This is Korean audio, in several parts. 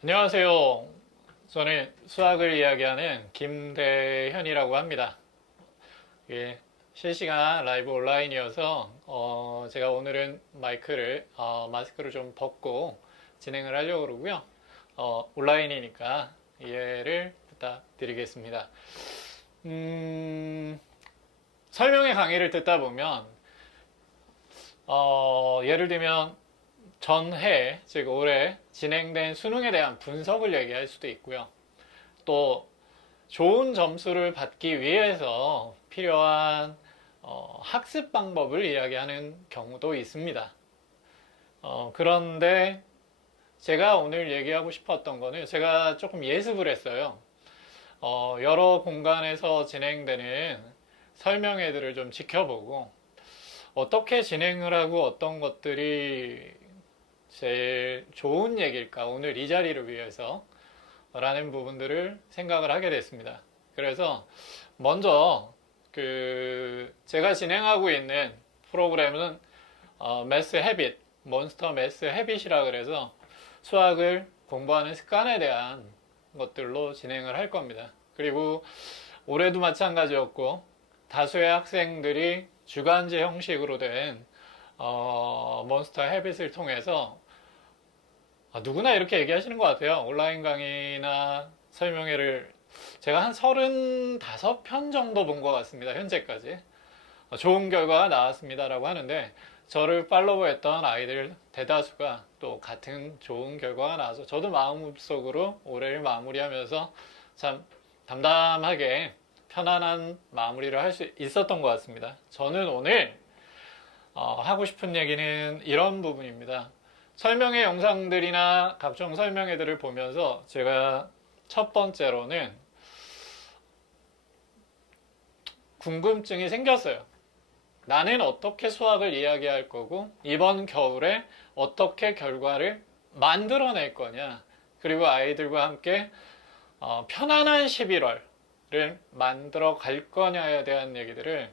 안녕하세요. 저는 수학을 이야기하는 김대현이라고 합니다. 예, 실시간 라이브 온라인이어서 제가 오늘은 마스크를 좀 벗고 진행을 하려고 그러고요. 온라인이니까 이해를 부탁드리겠습니다. 설명의 강의를 듣다 보면 예를 들면 전해, 즉 올해 진행된 수능에 대한 분석을 얘기할 수도 있고요. 또 좋은 점수를 받기 위해서 필요한 학습 방법을 이야기하는 경우도 있습니다. 그런데 제가 오늘 얘기하고 싶었던 거는 제가 조금 예습을 했어요. 여러 공간에서 진행되는 설명회들을 좀 지켜보고 어떻게 진행을 하고 어떤 것들이 제일 좋은 얘기일까 오늘 이 자리를 위해서 라는 부분들을 생각을 하게 됐습니다. 그래서 먼저 제가 진행하고 있는 프로그램은 매스 헤빗, 몬스터 매스 헤빗이라 그래서 수학을 공부하는 습관에 대한 것들로 진행을 할 겁니다. 그리고 올해도 마찬가지였고 다수의 학생들이 주간제 형식으로 된 몬스터 헤빗을 통해서 누구나 이렇게 얘기하시는 것 같아요. 온라인 강의나 설명회를 제가 한 35편 정도 본 것 같습니다. 현재까지. 좋은 결과가 나왔습니다라고 하는데 저를 팔로우했던 아이들 대다수가 또 같은 좋은 결과가 나와서 저도 마음속으로 올해를 마무리하면서 참 담담하게 편안한 마무리를 할 수 있었던 것 같습니다. 저는 오늘 하고 싶은 얘기는 이런 부분입니다. 설명회 영상들이나 각종 설명회들을 보면서 제가 첫 번째로는 궁금증이 생겼어요. 나는 어떻게 수학을 이야기할 거고 이번 겨울에 어떻게 결과를 만들어낼 거냐, 그리고 아이들과 함께 편안한 11월을 만들어 갈 거냐에 대한 얘기들을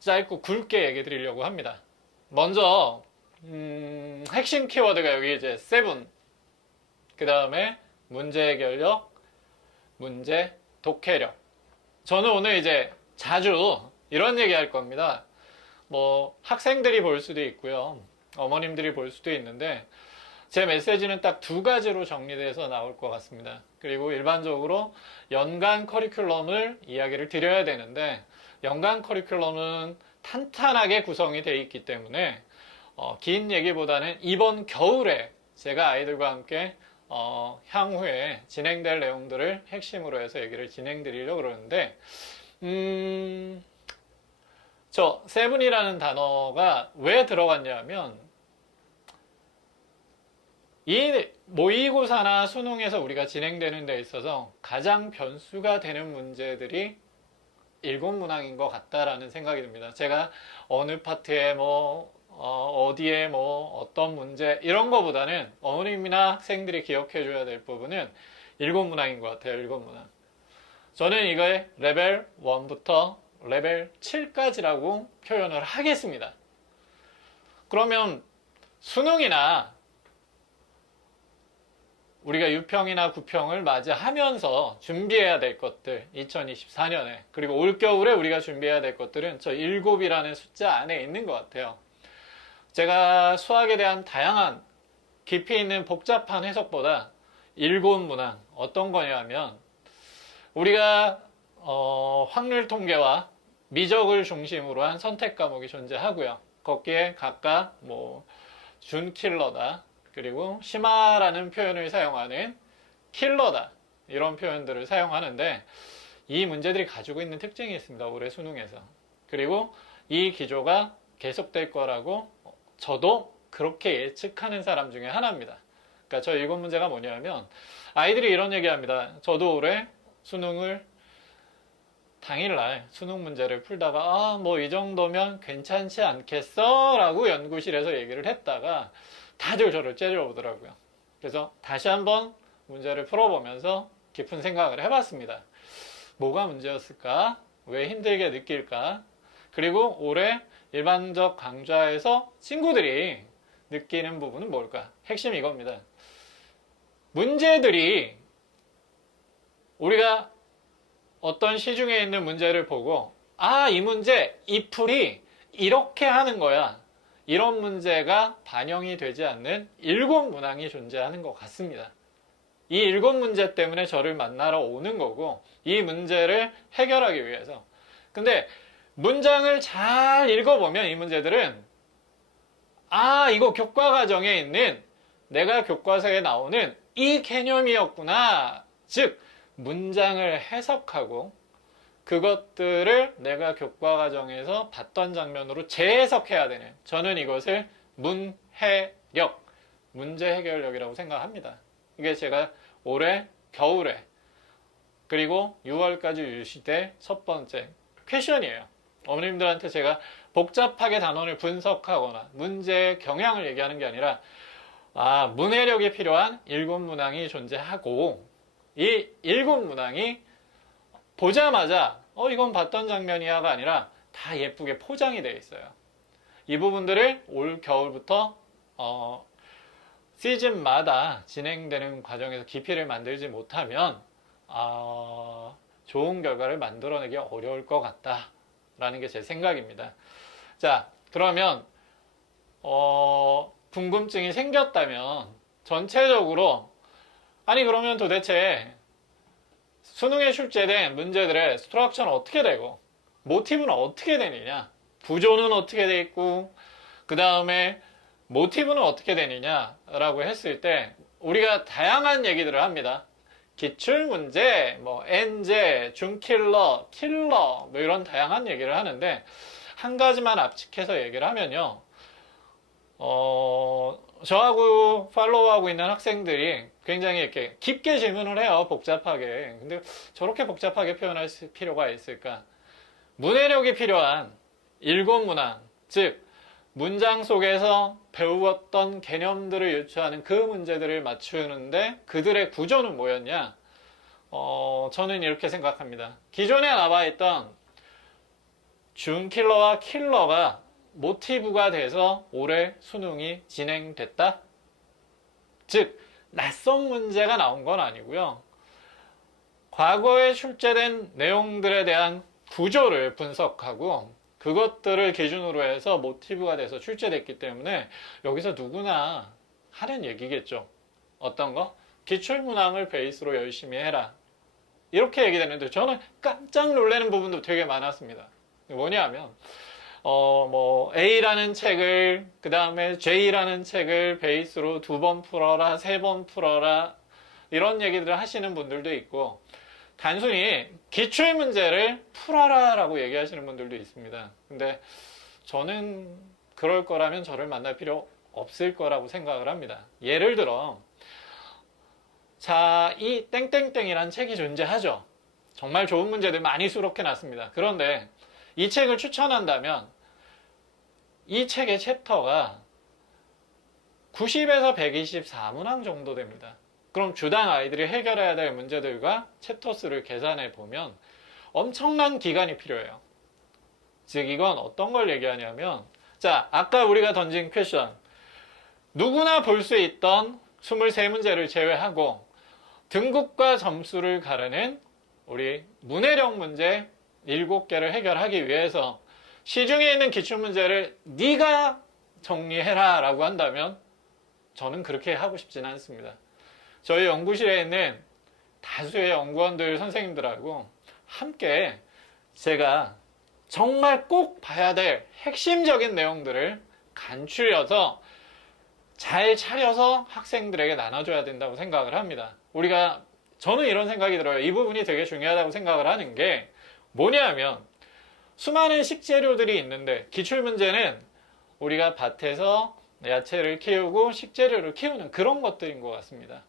짧고 굵게 얘기 드리려고 합니다. 먼저 핵심 키워드가 여기 이제 세븐, 그 다음에 문제 해결력, 문제 독해력. 저는 오늘 이제 자주 이런 얘기 할 겁니다. 뭐 학생들이 볼 수도 있고요, 어머님들이 볼 수도 있는데 제 메시지는 딱 두 가지로 정리돼서 나올 것 같습니다. 그리고 일반적으로 연간 커리큘럼을 이야기를 드려야 되는데 연간 커리큘럼은 탄탄하게 구성이 되어 있기 때문에 긴 얘기보다는 이번 겨울에 제가 아이들과 함께 향후에 진행될 내용들을 핵심으로 해서 얘기를 진행드리려고 그러는데 저 세븐이라는 단어가 왜 들어갔냐면 이 모의고사나 수능에서 우리가 진행되는 데 있어서 가장 변수가 되는 문제들이 일곱문항인 것 같다라는 생각이 듭니다. 제가 어느 파트에 어디에 어떤 문제 이런 거보다는 어머님이나 학생들이 기억해 줘야 될 부분은 일곱문항인 것 같아요. 일곱문항. 저는 이걸 레벨 1부터 레벨 7까지라고 표현을 하겠습니다. 그러면 수능이나 우리가 유평이나 구평을 맞이하면서 준비해야 될 것들, 2024년에, 그리고 올겨울에 우리가 준비해야 될 것들은 저 7이라는 숫자 안에 있는 것 같아요. 제가 수학에 대한 다양한 깊이 있는 복잡한 해석보다 7문항, 어떤 거냐면 우리가 확률 통계와 미적을 중심으로 한 선택 과목이 존재하고요. 거기에 각각 준킬러다, 그리고 심화라는 표현을 사용하는 킬러다, 이런 표현들을 사용하는데 이 문제들이 가지고 있는 특징이 있습니다. 올해 수능에서. 그리고 이 기조가 계속될 거라고 저도 그렇게 예측하는 사람 중에 하나입니다. 그러니까 저 7문제가 뭐냐면 아이들이 이런 얘기합니다. 저도 올해 수능을 당일날 수능 문제를 풀다가 이 정도면 괜찮지 않겠어? 라고 연구실에서 얘기를 했다가 다들 저를 째려보더라고요. 그래서 다시 한번 문제를 풀어보면서 깊은 생각을 해봤습니다. 뭐가 문제였을까? 왜 힘들게 느낄까? 그리고 올해 일반적 강좌에서 친구들이 느끼는 부분은 뭘까? 핵심이 이겁니다. 문제들이 우리가 어떤 시중에 있는 문제를 보고 이 문제, 이 풀이 이렇게 하는 거야. 이런 문제가 반영이 되지 않는 일곱 문항이 존재하는 것 같습니다. 이 일곱 문제 때문에 저를 만나러 오는 거고 이 문제를 해결하기 위해서. 근데 문장을 잘 읽어보면 이 문제들은 이거 교과 과정에 있는 내가 교과서에 나오는 이 개념이었구나. 즉 문장을 해석하고 그것들을 내가 교과 과정에서 봤던 장면으로 재해석해야 되는, 저는 이것을 문해력, 문제 해결력이라고 생각합니다. 이게 제가 올해 겨울에 그리고 6월까지 유시될 첫 번째 퀘션이에요. 어머님들한테 제가 복잡하게 단원을 분석하거나 문제의 경향을 얘기하는 게 아니라 문해력이 필요한 일곱 문항이 존재하고 이 일곱 문항이 보자마자 이건 봤던 장면이야가 아니라 다 예쁘게 포장이 되어 있어요. 이 부분들을 올 겨울부터 시즌마다 진행되는 과정에서 깊이를 만들지 못하면 좋은 결과를 만들어내기 어려울 것 같다라는 게 제 생각입니다. 자, 그러면 궁금증이 생겼다면 전체적으로 그러면 도대체 수능에 출제된 문제들의 스트럭처는 어떻게 되고 모티브는 어떻게 되느냐, 구조는 어떻게 돼 있고 그 다음에 모티브는 어떻게 되느냐라고 했을 때 우리가 다양한 얘기들을 합니다. 기출문제, N제, 중킬러, 킬러 이런 다양한 얘기를 하는데 한 가지만 압축해서 얘기를 하면요. 저하고 팔로우하고 있는 학생들이 굉장히 이렇게 깊게 질문을 해요. 복잡하게. 근데 저렇게 복잡하게 표현할 필요가 있을까? 문해력이 필요한 일곱 문항, 즉 문장 속에서 배우었던 개념들을 유추하는 그 문제들을 맞추는데 그들의 구조는 뭐였냐? 저는 이렇게 생각합니다. 기존에 나와 있던 준킬러와 킬러가 모티브가 돼서 올해 수능이 진행됐다? 즉 낯선 문제가 나온 건 아니고요. 과거에 출제된 내용들에 대한 구조를 분석하고 그것들을 기준으로 해서 모티브가 돼서 출제됐기 때문에 여기서 누구나 하는 얘기겠죠. 어떤 거? 기출문항을 베이스로 열심히 해라. 이렇게 얘기되는데 저는 깜짝 놀라는 부분도 되게 많았습니다. 뭐냐면 A라는 책을, 그 다음에 J라는 책을 베이스로 2번 풀어라, 3번 풀어라, 이런 얘기들을 하시는 분들도 있고, 단순히 기출문제를 풀어라 라고 얘기하시는 분들도 있습니다. 근데 저는 그럴 거라면 저를 만날 필요 없을 거라고 생각을 합니다. 예를 들어, 이 땡땡땡이라는 책이 존재하죠. 정말 좋은 문제들 많이 수록해 놨습니다. 그런데 이 책을 추천한다면 이 책의 챕터가 90에서 124문항 정도 됩니다. 그럼 주당 아이들이 해결해야 될 문제들과 챕터 수를 계산해 보면 엄청난 기간이 필요해요. 즉 이건 어떤 걸 얘기하냐면, 자, 아까 우리가 던진 퀘션, 누구나 볼 수 있던 23문제를 제외하고 등급과 점수를 가르는 우리 문해력 문제 7개를 해결하기 위해서 시중에 있는 기출문제를 네가 정리해라 라고 한다면 저는 그렇게 하고 싶지는 않습니다. 저희 연구실에 있는 다수의 연구원들 선생님들하고 함께 제가 정말 꼭 봐야 될 핵심적인 내용들을 간추려서 잘 차려서 학생들에게 나눠줘야 된다고 생각을 합니다. 저는 이런 생각이 들어요. 이 부분이 되게 중요하다고 생각을 하는 게 뭐냐면, 수많은 식재료들이 있는데 기출문제는 우리가 밭에서 야채를 키우고 식재료를 키우는 그런 것들인 것 같습니다.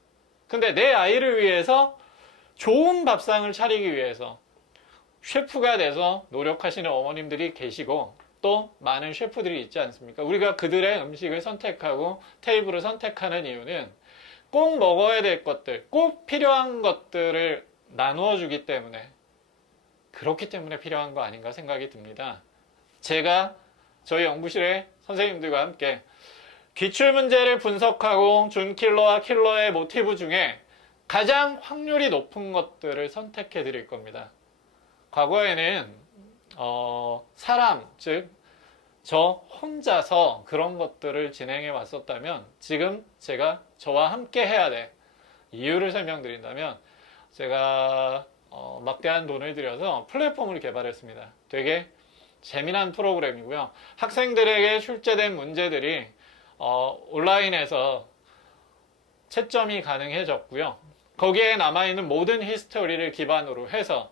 근데 내 아이를 위해서 좋은 밥상을 차리기 위해서 셰프가 돼서 노력하시는 어머님들이 계시고 또 많은 셰프들이 있지 않습니까? 우리가 그들의 음식을 선택하고 테이블을 선택하는 이유는 꼭 먹어야 될 것들, 꼭 필요한 것들을 나누어 주기 때문에, 그렇기 때문에 필요한 거 아닌가 생각이 듭니다. 제가 저희 연구실의 선생님들과 함께 기출문제를 분석하고 준킬러와 킬러의 모티브 중에 가장 확률이 높은 것들을 선택해 드릴 겁니다. 과거에는 사람, 즉 저 혼자서 그런 것들을 진행해 왔었다면 지금 제가 저와 함께 해야 돼. 이유를 설명드린다면 제가 막대한 돈을 들여서 플랫폼을 개발했습니다. 되게 재미난 프로그램이고요. 학생들에게 출제된 문제들이 온라인에서 채점이 가능해졌고요. 거기에 남아있는 모든 히스토리를 기반으로 해서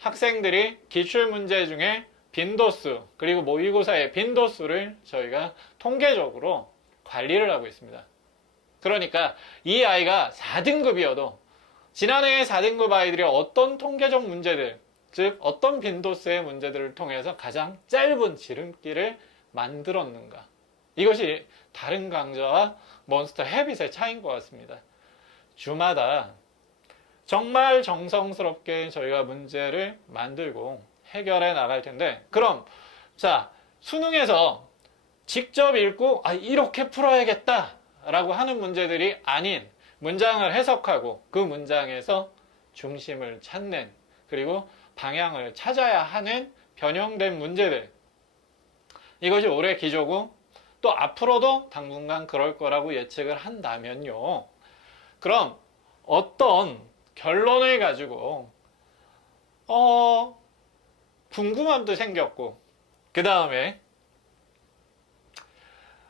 학생들이 기출문제 중에 빈도수 그리고 모의고사의 빈도수를 저희가 통계적으로 관리를 하고 있습니다. 그러니까 이 아이가 4등급이어도 지난해 4등급 아이들이 어떤 통계적 문제들, 즉 어떤 빈도수의 문제들을 통해서 가장 짧은 지름길을 만들었는가, 이것이 다른 강좌와 몬스터 헤빗의 차이인 것 같습니다. 주마다 정말 정성스럽게 저희가 문제를 만들고 해결해 나갈 텐데, 그럼 자, 수능에서 직접 읽고 이렇게 풀어야겠다 라고 하는 문제들이 아닌 문장을 해석하고 그 문장에서 중심을 찾는, 그리고 방향을 찾아야 하는 변형된 문제들, 이것이 올해 기조고 또 앞으로도 당분간 그럴 거라고 예측을 한다면요, 그럼 어떤 결론을 가지고 궁금함도 생겼고, 그 다음에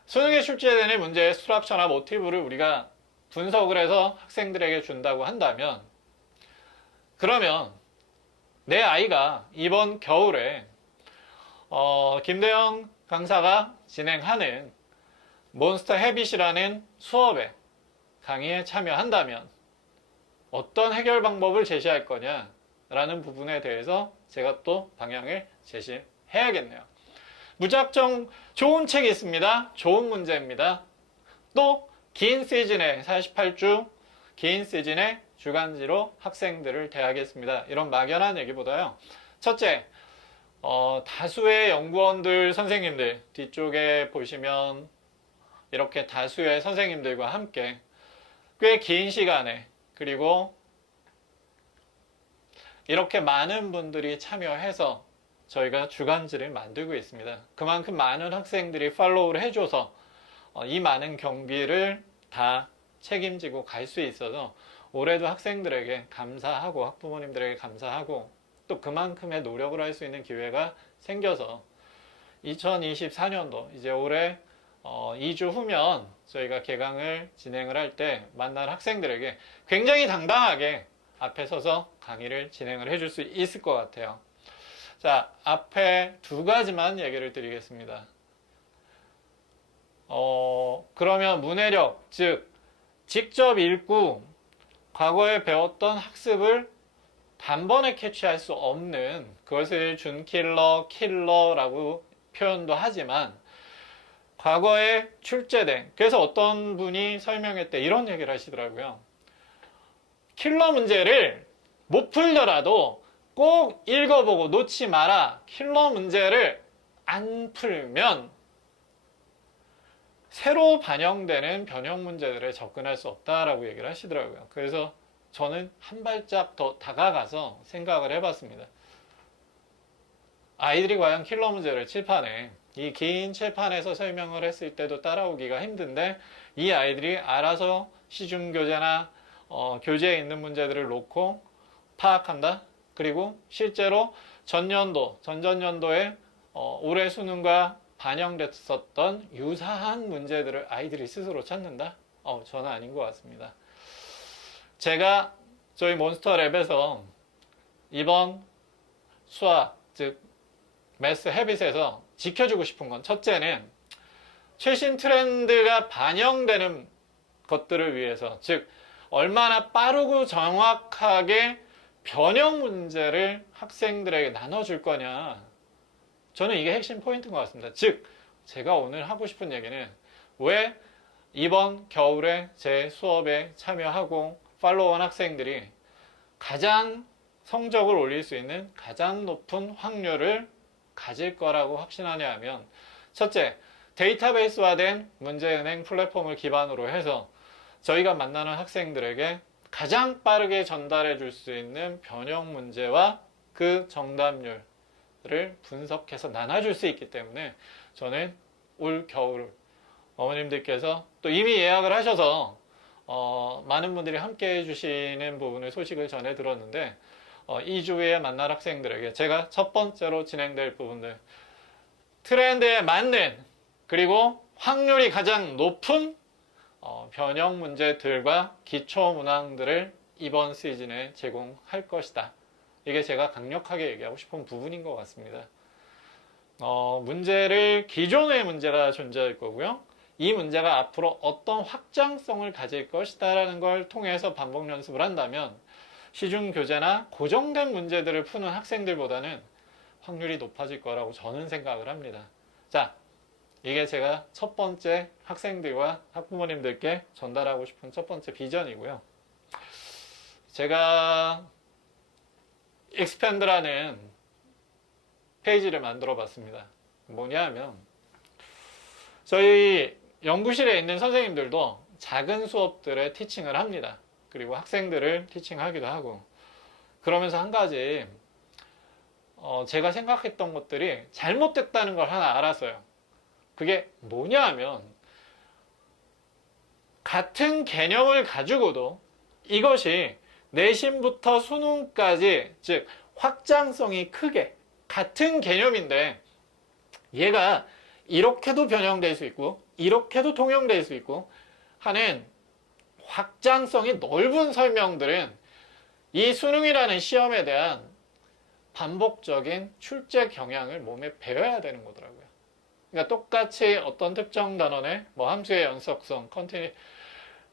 수능에 출제되는 문제의 스트럭처나 모티브를 우리가 분석을 해서 학생들에게 준다고 한다면, 그러면 내 아이가 이번 겨울에 김대영 강사가 진행하는 몬스터 헤빗이라는 수업에 강의에 참여한다면 어떤 해결 방법을 제시할 거냐라는 부분에 대해서 제가 또 방향을 제시해야겠네요. 무작정 좋은 책이 있습니다. 좋은 문제입니다. 또 긴 시즌에 48주 긴 시즌에 주간지로 학생들을 대하겠습니다. 이런 막연한 얘기보다요, 첫째, 다수의 연구원들, 선생님들 뒤쪽에 보시면 이렇게 다수의 선생님들과 함께 꽤 긴 시간에, 그리고 이렇게 많은 분들이 참여해서 저희가 주간지를 만들고 있습니다. 그만큼 많은 학생들이 팔로우를 해줘서 이 많은 경비를 다 책임지고 갈 수 있어서 올해도 학생들에게 감사하고 학부모님들에게 감사하고 또 그만큼의 노력을 할 수 있는 기회가 생겨서 2024년도 이제 올해 2주 후면 저희가 개강을 진행을 할 때 만난 학생들에게 굉장히 당당하게 앞에 서서 강의를 진행을 해줄 수 있을 것 같아요. 자, 앞에 두 가지만 얘기를 드리겠습니다. 그러면 문해력, 즉 직접 읽고 과거에 배웠던 학습을 단번에 캐치할 수 없는, 그것을 준킬러, 킬러라고 표현도 하지만 과거에 출제된, 그래서 어떤 분이 설명회 때 이런 얘기를 하시더라고요. 킬러 문제를 못 풀더라도 꼭 읽어보고 놓지 마라. 킬러 문제를 안 풀면 새로 반영되는 변형 문제들에 접근할 수 없다라고 얘기를 하시더라고요. 그래서 저는 한 발짝 더 다가가서 생각을 해봤습니다. 아이들이 과연 킬러 문제를 칠판에, 이 긴 칠판에서 설명을 했을 때도 따라오기가 힘든데, 이 아이들이 알아서 시중교재나 교재에 있는 문제들을 놓고 파악한다. 그리고 실제로 전년도, 전전년도에 올해 수능과 반영됐었던 유사한 문제들을 아이들이 스스로 찾는다? 저는 아닌 것 같습니다. 제가 저희 몬스터랩에서 이번 수학, 즉 매스 헤빗에서 지켜주고 싶은 건, 첫째는 최신 트렌드가 반영되는 것들을 위해서, 즉 얼마나 빠르고 정확하게 변형 문제를 학생들에게 나눠줄 거냐, 저는 이게 핵심 포인트인 것 같습니다. 즉 제가 오늘 하고 싶은 얘기는, 왜 이번 겨울에 제 수업에 참여하고 팔로우한 학생들이 가장 성적을 올릴 수 있는 가장 높은 확률을 가질 거라고 확신하냐 하면, 첫째, 데이터베이스화된 문제은행 플랫폼을 기반으로 해서 저희가 만나는 학생들에게 가장 빠르게 전달해 줄 수 있는 변형 문제와 그 정답률을 분석해서 나눠줄 수 있기 때문에 저는 올 겨울 어머님들께서 또 이미 예약을 하셔서 많은 분들이 함께 해주시는 부분을 소식을 전해 들었는데 2주에 만날 학생들에게 제가 첫 번째로 진행될 부분들 트렌드에 맞는 그리고 확률이 가장 높은 변형 문제들과 기초 문항들을 이번 시즌에 제공할 것이다. 이게 제가 강력하게 얘기하고 싶은 부분인 것 같습니다. 문제를 기존의 문제가 존재할 거고요. 이 문제가 앞으로 어떤 확장성을 가질 것이다 라는 걸 통해서 반복 연습을 한다면 시중 교재나 고정된 문제들을 푸는 학생들보다는 확률이 높아질 거라고 저는 생각을 합니다. 자, 이게 제가 첫 번째 학생들과 학부모님들께 전달하고 싶은 첫 번째 비전이고요. 제가 익스팬드라는 페이지를 만들어 봤습니다. 뭐냐 하면 저희 연구실에 있는 선생님들도 작은 수업들에 티칭을 합니다. 그리고 학생들을 티칭하기도 하고 그러면서 한 가지 제가 생각했던 것들이 잘못됐다는 걸 하나 알았어요. 그게 뭐냐 하면 같은 개념을 가지고도 이것이 내신부터 수능까지 즉 확장성이 크게 같은 개념인데 얘가 이렇게도 변형될 수 있고 이렇게도 통용될 수 있고 하는 확장성이 넓은 설명들은 이 수능이라는 시험에 대한 반복적인 출제 경향을 몸에 배워야 되는 거더라고요. 그러니까 똑같이 어떤 특정 단원의 함수의 연속성,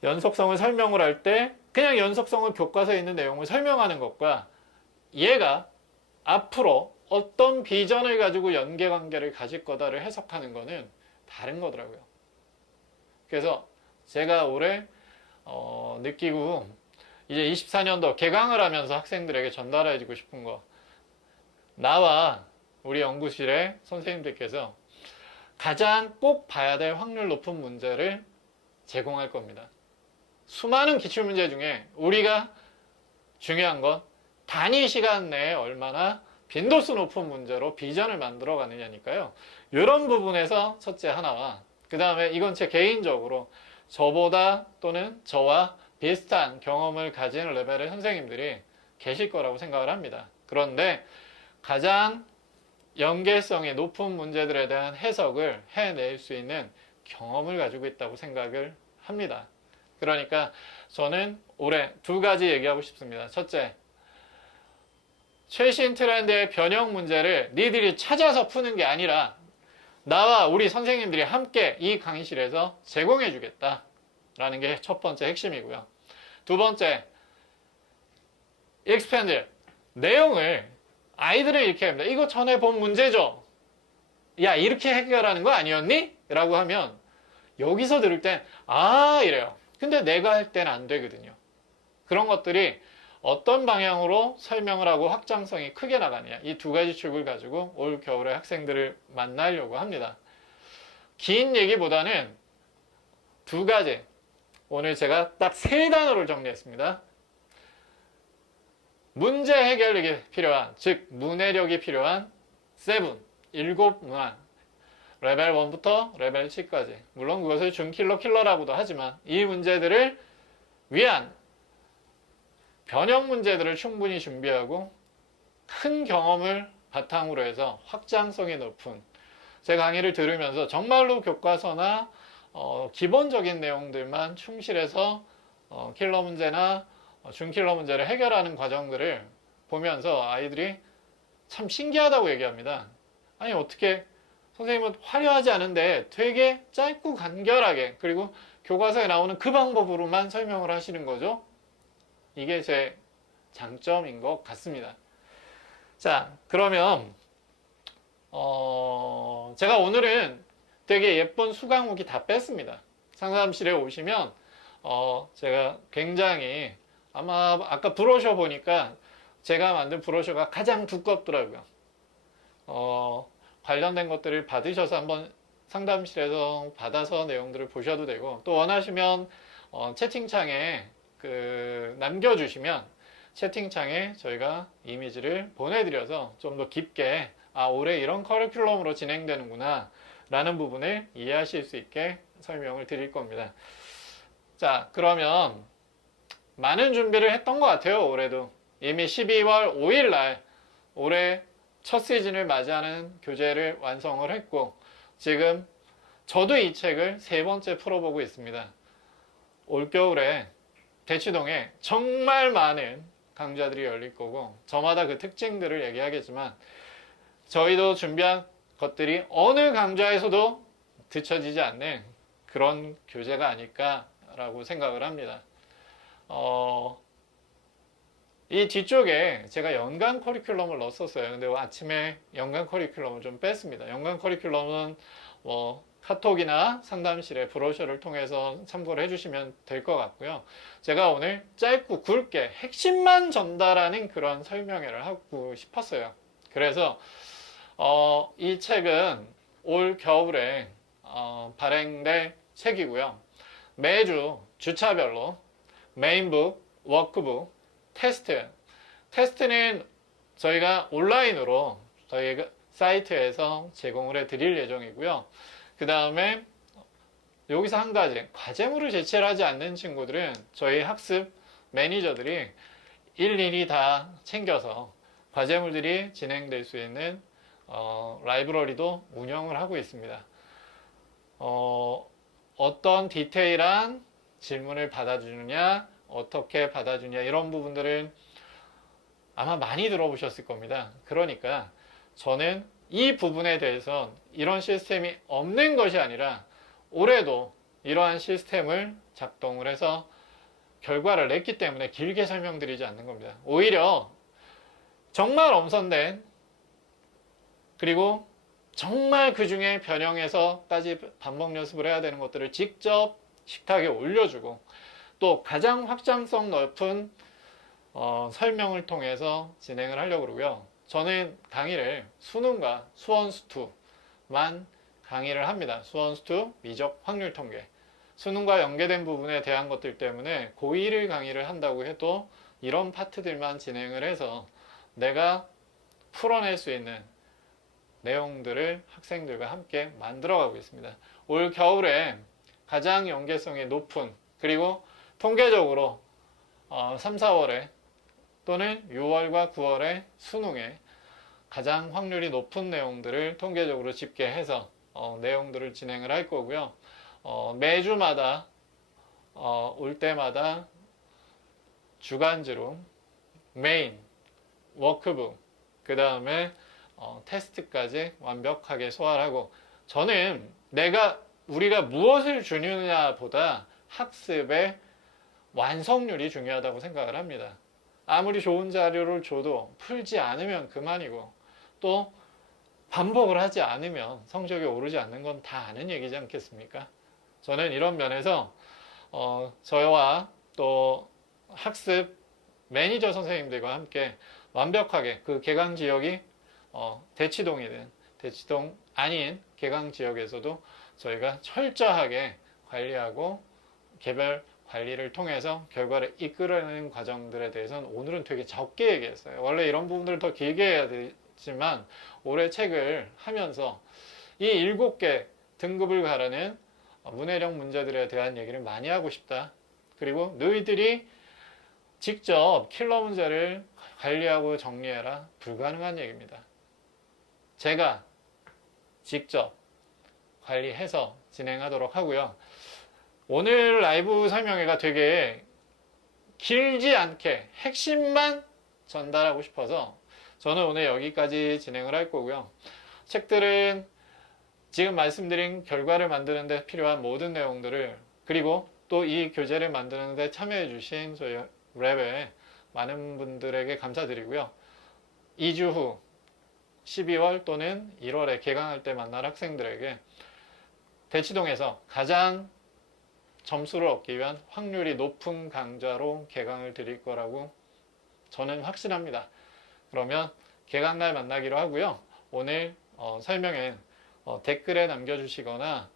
연속성을 설명을 할 때 그냥 연속성을 교과서에 있는 내용을 설명하는 것과 얘가 앞으로 어떤 비전을 가지고 연계관계를 가질 거다를 해석하는 거는 다른 거더라고요. 그래서 제가 올해 느끼고 이제 24년도 개강을 하면서 학생들에게 전달해주고 싶은 거 나와 우리 연구실의 선생님들께서 가장 꼭 봐야 될 확률 높은 문제를 제공할 겁니다. 수많은 기출문제 중에 우리가 중요한 건 단위 시간 내에 얼마나 빈도수 높은 문제로 비전을 만들어 가느냐니까요. 이런 부분에서 첫째 하나와 그 다음에 이건 제 개인적으로 저보다 또는 저와 비슷한 경험을 가진 레벨의 선생님들이 계실 거라고 생각을 합니다. 그런데 가장 연계성이 높은 문제들에 대한 해석을 해낼 수 있는 경험을 가지고 있다고 생각을 합니다. 그러니까 저는 올해 두 가지 얘기하고 싶습니다. 첫째, 최신 트렌드의 변형 문제를 니들이 찾아서 푸는 게 아니라 나와 우리 선생님들이 함께 이 강의실에서 제공해 주겠다 라는 게 첫 번째 핵심이고요. 두 번째, 익스팬드 내용을 아이들은 이렇게 합니다. 이거 전에 본 문제죠? 야, 이렇게 해결하는 거 아니었니? 라고 하면 여기서 들을 땐 이래요. 근데 내가 할 때는 안 되거든요. 그런 것들이 어떤 방향으로 설명을 하고 확장성이 크게 나가느냐, 이 두 가지 축을 가지고 올 겨울에 학생들을 만나려고 합니다. 긴 얘기보다는 두 가지, 오늘 제가 딱 세 단어를 정리했습니다. 문제 해결력이 필요한, 즉 문해력이 필요한 일곱 문항, 레벨 1부터 레벨 7까지. 물론 그것을 킬러라고도 하지만 이 문제들을 위한 변형 문제들을 충분히 준비하고 큰 경험을 바탕으로 해서 확장성이 높은 제 강의를 들으면서 정말로 교과서나 기본적인 내용들만 충실해서 킬러 문제나 준킬러 문제를 해결하는 과정들을 보면서 아이들이 참 신기하다고 얘기합니다. 아니 어떻게 선생님은 화려하지 않은데 되게 짧고 간결하게 그리고 교과서에 나오는 그 방법으로만 설명을 하시는 거죠. 이게 제 장점인 것 같습니다. 자, 그러면 제가 오늘은 되게 예쁜 수강후기 다 뺐습니다. 상담실에 오시면 제가 굉장히 아마 아까 브로셔 보니까 제가 만든 브로셔가 가장 두껍더라고요. 관련된 것들을 받으셔서 한번 상담실에서 받아서 내용들을 보셔도 되고, 또 원하시면 채팅창에 남겨주시면 채팅창에 저희가 이미지를 보내드려서 좀 더 깊게 올해 이런 커리큘럼으로 진행되는구나 라는 부분을 이해하실 수 있게 설명을 드릴 겁니다. 자, 그러면 많은 준비를 했던 것 같아요. 올해도 이미 12월 5일 날 올해 첫 시즌을 맞이하는 교재를 완성을 했고, 지금 저도 이 책을 세 번째 풀어보고 있습니다. 올겨울에 대치동에 정말 많은 강좌들이 열릴 거고, 저마다 그 특징들을 얘기하겠지만 저희도 준비한 것들이 어느 강좌에서도 뒤처지지 않는 그런 교재가 아닐까라고 생각을 합니다. 이 뒤쪽에 제가 연간 커리큘럼을 넣었었어요. 근데 아침에 연간 커리큘럼을 좀 뺐습니다. 연간 커리큘럼은 카톡이나 상담실에 브로셔를 통해서 참고를 해주시면 될 것 같고요. 제가 오늘 짧고 굵게 핵심만 전달하는 그런 설명회를 하고 싶었어요. 그래서 이 책은 올 겨울에 발행될 책이고요. 매주 주차별로 메인북, 워크북, 테스트는 저희가 온라인으로 저희 사이트에서 제공을 해 드릴 예정이고요. 그 다음에 여기서 한 가지, 과제물을 제출을 하지 않는 친구들은 저희 학습 매니저들이 일일이 다 챙겨서 과제물들이 진행될 수 있는 라이브러리도 운영을 하고 있습니다. 어떤 디테일한 질문을 받아주느냐, 어떻게 받아주냐, 이런 부분들은 아마 많이 들어보셨을 겁니다. 그러니까 저는 이 부분에 대해서 이런 시스템이 없는 것이 아니라 올해도 이러한 시스템을 작동을 해서 결과를 냈기 때문에 길게 설명드리지 않는 겁니다. 오히려 정말 엄선된, 그리고 정말 그 중에 변형해서까지 반복 연습을 해야 되는 것들을 직접 식탁에 올려주고, 또 가장 확장성 높은 설명을 통해서 진행을 하려고 그러고요. 저는 강의를 수능과 수원수투만 강의를 합니다. 수원수투, 미적, 확률 통계. 수능과 연계된 부분에 대한 것들 때문에 고2를 강의를 한다고 해도 이런 파트들만 진행을 해서 내가 풀어낼 수 있는 내용들을 학생들과 함께 만들어가고 있습니다. 올 겨울에 가장 연계성이 높은, 그리고 통계적으로 3, 4월에 또는 6월과 9월에 수능에 가장 확률이 높은 내용들을 통계적으로 집계해서 내용들을 진행을 할 거고요. 매주마다 올 때마다 주간지로 메인, 워크북, 그 다음에 테스트까지 완벽하게 소화를 하고, 저는 우리가 무엇을 주느냐 보다 학습의 완성률이 중요하다고 생각을 합니다. 아무리 좋은 자료를 줘도 풀지 않으면 그만이고, 또 반복을 하지 않으면 성적이 오르지 않는 건 다 아는 얘기지 않겠습니까? 저는 이런 면에서 저와 또 학습 매니저 선생님들과 함께 완벽하게 그 개강 지역이 대치동이든 대치동 아닌 개강 지역에서도 저희가 철저하게 관리하고 개별 관리를 통해서 결과를 이끌어내는 과정들에 대해서는 오늘은 되게 적게 얘기했어요. 원래 이런 부분들을 더 길게 해야 되지만 올해 책을 하면서 이 7개 등급을 가르는 문해력 문제들에 대한 얘기를 많이 하고 싶다. 그리고 너희들이 직접 킬러 문제를 관리하고 정리해라. 불가능한 얘기입니다. 제가 직접 관리해서 진행하도록 하고요. 오늘 라이브 설명회가 되게 길지 않게 핵심만 전달하고 싶어서 저는 오늘 여기까지 진행을 할 거고요. 책들은 지금 말씀드린 결과를 만드는 데 필요한 모든 내용들을, 그리고 또 이 교재를 만드는 데 참여해 주신 저희 랩의 많은 분들에게 감사드리고요. 2주 후 12월 또는 1월에 개강할 때 만날 학생들에게 대치동에서 가장 점수를 얻기 위한 확률이 높은 강좌로 개강을 드릴 거라고 저는 확신합니다. 그러면 개강날 만나기로 하고요. 오늘 설명은 댓글에 남겨주시거나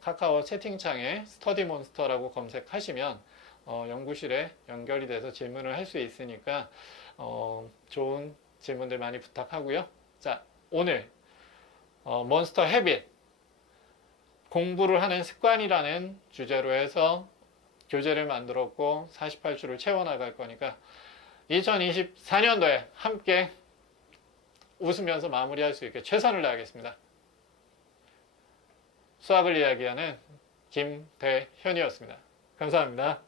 카카오 채팅창에 스터디몬스터라고 검색하시면 연구실에 연결이 돼서 질문을 할 수 있으니까 좋은 질문들 많이 부탁하고요. 자, 오늘 몬스터 헤빗 공부를 하는 습관이라는 주제로 해서 교재를 만들었고 48주를 채워나갈 거니까 2024년도에 함께 웃으면서 마무리할 수 있게 최선을 다하겠습니다. 수학을 이야기하는 김대현이었습니다. 감사합니다.